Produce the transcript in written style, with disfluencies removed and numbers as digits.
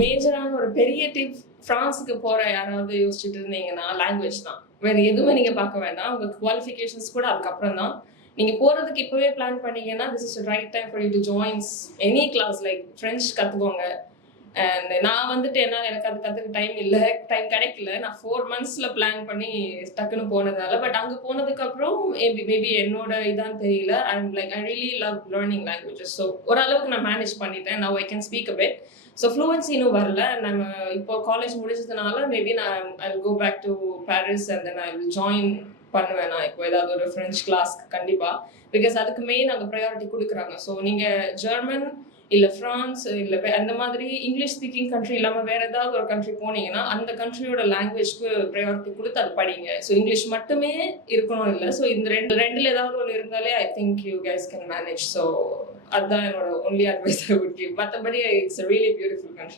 மேஜரான ஒரு பெரிய டிப் ஃப்ரான்ஸுக்கு போற யாராவது யோசிச்சுட்டு இருந்தீங்கன்னா லாங்குவேஜ் தான். வேற எதுவுமே நீங்க பார்க்க வேண்டாம். உங்க குவாலிஃபிகேஷன்ஸ் கூட அதுக்கப்புறம் தான். நீங்க போறதுக்கு இப்பவே பிளான் பண்ணீங்கன்னா this is right time for you to join any class like French கத்துக்கோங்க. அண்ட் நான் வந்துட்டு என்னால் எனக்கு அது கற்றுக்க டைம் கிடைக்கல. நான் 4 monthsல பிளான் பண்ணி டக்குன்னு போனதால. பட் அங்கே போனதுக்கப்புறம் மேபி என்னோட இதான்னு தெரியல. I really love learning languages. So ஓரளவுக்கு நான் மேனேஜ் பண்ணிட்டேன். Now I can speak a bit. So fluency இன்னும் வரல. நம்ம இப்போ காலேஜ் முடிச்சதுனால மேபி நான் I will go back to Paris and then I will join பண்ணுவேன். நான் இப்போ ஏதாவது ஒரு ஃப்ரெஞ்ச் கிளாஸ்க்கு கண்டிப்பாக. பிகாஸ் அதுக்கு மெயின் அங்கே ப்ரையாரிட்டி கொடுக்குறாங்க. ஸோ நீங்கள் ஜெர்மன் இல்லை ஃப்ரான்ஸ் இல்லை அந்த மாதிரி இங்கிலீஷ் ஸ்பீக்கிங் கண்ட்ரி இல்லாமல் வேற ஏதாவது ஒரு கண்ட்ரி போனீங்கன்னா அந்த கண்ட்ரியோட லாங்குவேஜ்க்கு ப்ரையாரிட்டி கொடுத்து அது படிங்க. ஸோ இங்கிலீஷ் மட்டுமே இருக்கணும் இல்லை. ஸோ இந்த ரெண்டுல ஏதாவது ஒன்று இருந்தாலே I think you case can manage. So அதுதான் என்னோட only advice I would give. மற்றபடி it's a really beautiful country.